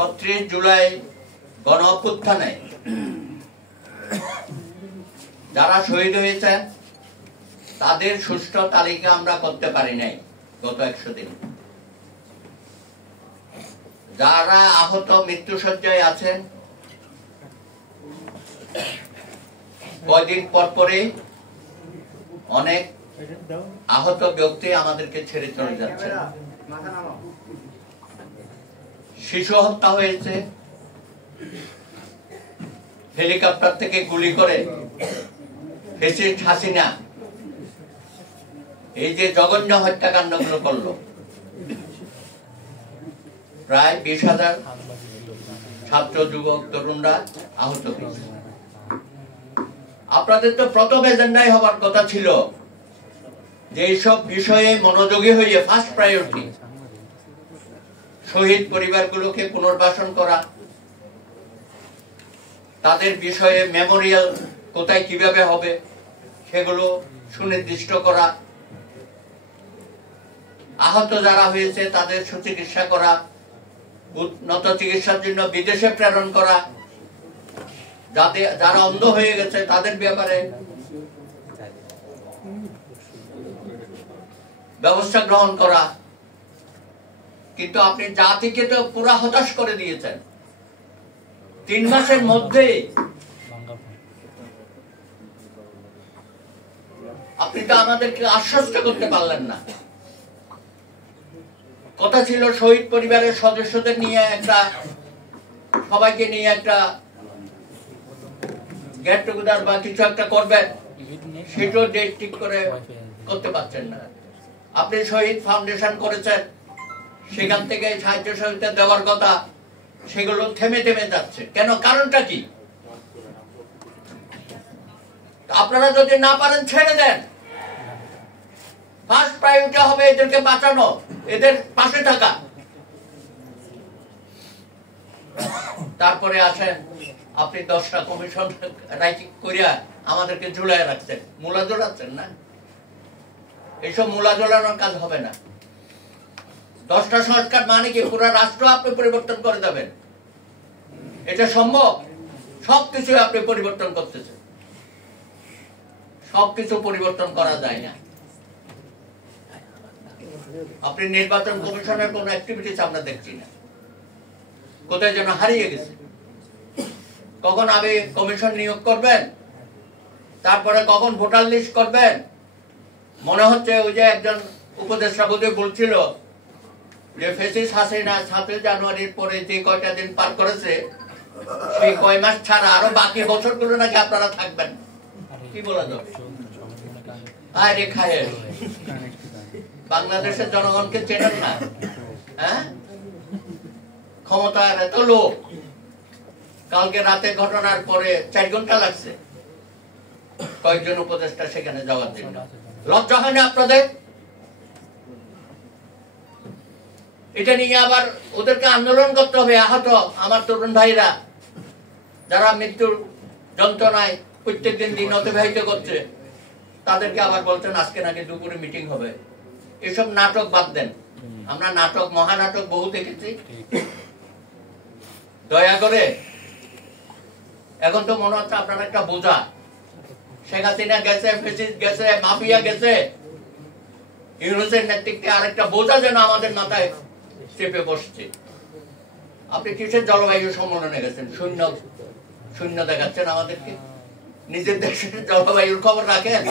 ৩৬ জুলাই গণ অভ্যুত্থানে যারা শহীদ হয়েছে তাদের সুষ্ঠু তালিকা আমরা করতে পারি নাই গত ১০০ দিন। যারা আহত মৃত্যুশয্যায় আছেন কয়দিন পরপরই অনেক আহত ব্যক্তি আমাদেরকে ছেড়ে চলে যাচ্ছে। শিশু হত্যা হয়েছে, হেলিকপ্টার থেকে গুলি করে ফ্যাসিস্ট হাসিনা এই যে জঘন্য হত্যাকাণ্ডগুলো করলো, প্রায় ২০,০০০ ছাত্র যুবক তরুণরা আহত হয়েছে। আপনাদের তো প্রথম এজেন্ডায় হবার কথা ছিল যে এইসব বিষয়ে মনোযোগী হয়ে ফার্স্ট প্রায়োরিটি শহীদ পরিবারগুলোকে পুনর্বাসন করা, তাদের বিষয়ে মেমোরিয়াল কোথায় কিভাবে হবে সেগুলো সুনির্দিষ্ট করা, আহত যারা হয়েছে তাদের সুচিকিৎসা করা, উন্নত চিকিৎসার জন্য বিদেশে প্রেরণ করা, যারা অন্ধ হয়ে গেছে তাদের ব্যাপারে ব্যবস্থা গ্রহণ করা। কিন্তু আপনি জাতিকে তো পুরা হতাশ করে দিয়েছেন। ৩ মাসের মধ্যে আপনি তো আমাদেরকে আশ্বস্ত করতে পারলেন না। কথা ছিল শহীদ পরিবারের সদস্যদের নিয়ে সবাইকে নিয়ে একটা গেট টুগেদার বা কিছু একটা করবেন, সেটাও ডেট ঠিক করে করতে পারছেন না। আপনি শহীদ ফাউন্ডেশন করেছেন, সেখান থেকে সাহায্য সহযোগিতা দেওয়ার কথা, সেগুলো থেমে থেমে যাচ্ছে কেন? কারণটা কি? আপনারা যদি না পারেন ছেড়ে দেন। ফার্স্ট প্রায়োরিটি হবে এদেরকে বাঁচানো, এদের পাশে থাকা। তারপরে আসেন আপনি 10টা কমিশন রাইটিং করিয়া আমাদেরকে ঝুলাই রাখছেন, মূলা জোড়াচ্ছেন না। এইসব মূলা জোড়ানোর কাজ হবে না। 10টা সংস্কার মানে কি পুরো রাষ্ট্র আপনি পরিবর্তন করে দেবেন? এটা সম্ভব? সবকিছু আপনি পরিবর্তন করতেছেন। সবকিছু পরিবর্তন করা যায় না। আপনি নির্বাচন কমিশনের কোন অ্যাক্টিভিটিস আমরা দেখছি না, কোথায় যেন হারিয়ে গেছে। কখন আগে কমিশন নিয়োগ করবেন, তারপরে কখন ভোটার লিস্ট করবেন। মনে হচ্ছে ওই যে একজন উপদেষ্টা বোধহয় বলছিল যে ফ্যাসিস্ট হাসিনা 7 জানুয়ারির পরে যে কয়টা দিন পার করেছে সেই কয় মাস ছাড়া আরো বাকি বছরগুলো নাকি আপনারা থাকবেন। কি বলা যাবে? আরে খায় বাংলাদেশের জনগণকে চেনেন না? হ্যাঁ, ক্ষমতার এত লোক। কালকে রাতে ঘটনার পরে 4 ঘন্টা লাগছে কয়েকজন উপদেষ্টা সেখানে যাওয়ার জন্য। লজ্জা হয় না আপনাদের? এটা নিয়ে আবার ওদেরকে আন্দোলন করতে হবে। আহত আমার তরুণ ভাইরা যারা মৃত্যুর যন্ত্রণায় প্রত্যেকদিন দিন অতিবাহিত করছে, তাদেরকে আবার বলছেন আজকে নাকি দুপুরে মিটিং হবে। এসব নাটক বাদ দেন। আমরা নাটক, মহানাটক বহু দেখেছি। দয়া করে এখন তো মনে হচ্ছে আপনার একটা বোঝা। শেখ হাসিনা গেছে, ফ্যাসিস্ট গেছে, মাফিয়া গেছে, ইউনুসের নেতৃত্বে আরেকটা বোঝা যেন আমাদের মাথায় চেপে বসছে। আপনি কিসের জলবায়ু সম্মেলনে গেছেন? শূন্য দেখাচ্ছেন আমাদেরকে। নিজের দেশের জলবায়ুর খবর রাখেন?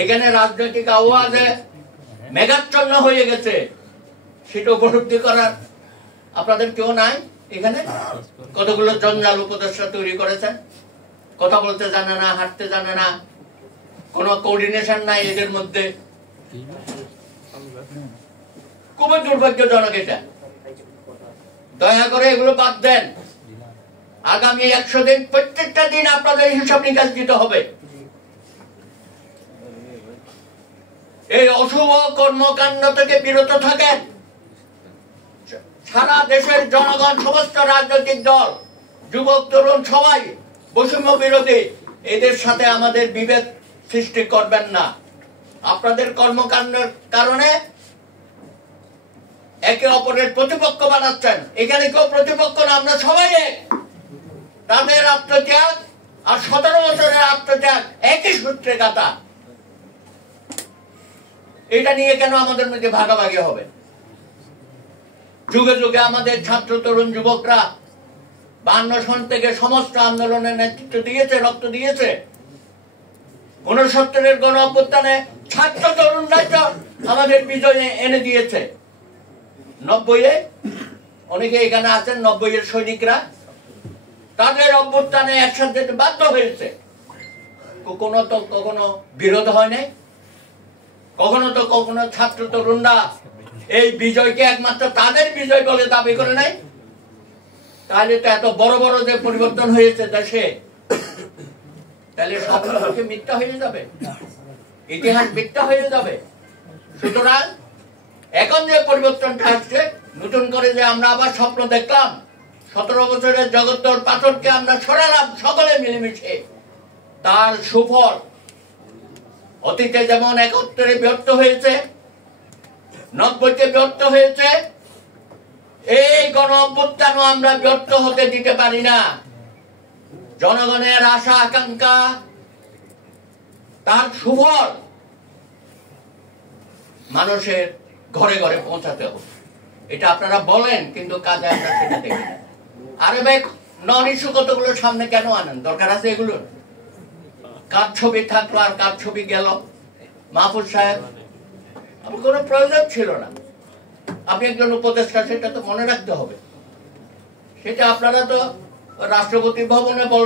এখানে রাজনৈতিক আওয়াজে মেঘাচ্ছন্ন হয়ে গেছে, সেটা উপলব্ধি করার আপনাদের কেউ নাই। এখানে কতগুলো জঞ্জাল উপদেষ্টা তৈরি করেছেন, কথা বলতে জানে না, হাঁটতে জানে না, কোনো কোঅর্ডিনেশন নাই এদের মধ্যে। খুবই দুর্ভাগ্যজনক এটা। দয়া করে এগুলো বাদ দেন। আগামী 100 দিন প্রত্যেকটা দিন আপনাদের হিসাব নিকাশ দিতে হবে। এই অশুভ কর্মকাণ্ড থেকে বিরত থাকেন। সারা দেশের জনগণ, সমস্ত রাজনৈতিক দল, যুবক তরুণ সবাই বৈষম্য বিরোধী। এদের সাথে আমাদের বিভেদ সৃষ্টি করবেন না। আপনাদের কর্মকাণ্ডের কারণে একে অপরের প্রতিপক্ষ বানাচ্ছেন। এখানে কেউ প্রতিপক্ষ না, আমরা সবাই এক। তাদের আত্মত্যাগ আর 17 বছরের আত্মত্যাগ একই সূত্রে গাঁথা। এটা নিয়ে কেন আমাদের মধ্যে ভাগাভাগি হবে? যুগে যুগে আমাদের ছাত্র তরুণ যুবকরা 52 সন থেকে সমস্ত আন্দোলনের নেতৃত্ব দিয়েছে, রক্ত দিয়েছে। 69-এর গণ অভ্যুত্থানে ছাত্র তরুণরাই তো আমাদের বিজয় এনে দিয়েছে। 90-এ অনেকে এখানে আছেন, 90-এর সৈনিকরা তাদের অভ্যুত্থানে একসাথে যেতে বাধ্য হয়েছে। কখনো বিরোধ হয় নাই, কখনো ছাত্র তরুণরা এই বিজয়কে একমাত্র তাদের বিজয় বলে দাবি করে নাই। তাহলে তো এত বড় বড় যে পরিবর্তন হয়েছে দেশে, তাহলে সব মিথ্যা হয়ে যাবে, ইতিহাস মিথ্যা হয়ে যাবে। সুতরাং এখন যে পরিবর্তনটা আসছে, নতুন করে যে আমরা আবার স্বপ্ন দেখলাম, 17 বছরের জগত্তর পাথরকে আমরা সরালাম সকলে মিলেমিশে, তার সুফল অতীতে যেমন 71-এ ব্যর্থ হয়েছে, 90-তে ব্যর্থ হয়েছে, এই গণ অভ্যুত্থানও আমরা ব্যর্থ হতে দিতে পারি না। জনগণের আশা আকাঙ্ক্ষা, তার সুফল মানুষের ঘরে ঘরে পৌঁছাতে হবে। এটা আপনারা বলেন, কিন্তু কাজে আমরা সেটা দেখি না। আরে ভাই, নন ইস্যু কতগুলো সামনে কেন আনেন? দরকার আছে এগুলো? কার ছবি থাকলো আর কার ছবি গেল? মাহফুজ সাহেব, আমার কোনো প্রয়োজন ছিল না। আপনি একজন উপদেষ্টা, সেটা তো মনে রাখতে হবে। সেটা আপনারা তো রাষ্ট্রপতি ভবনে বল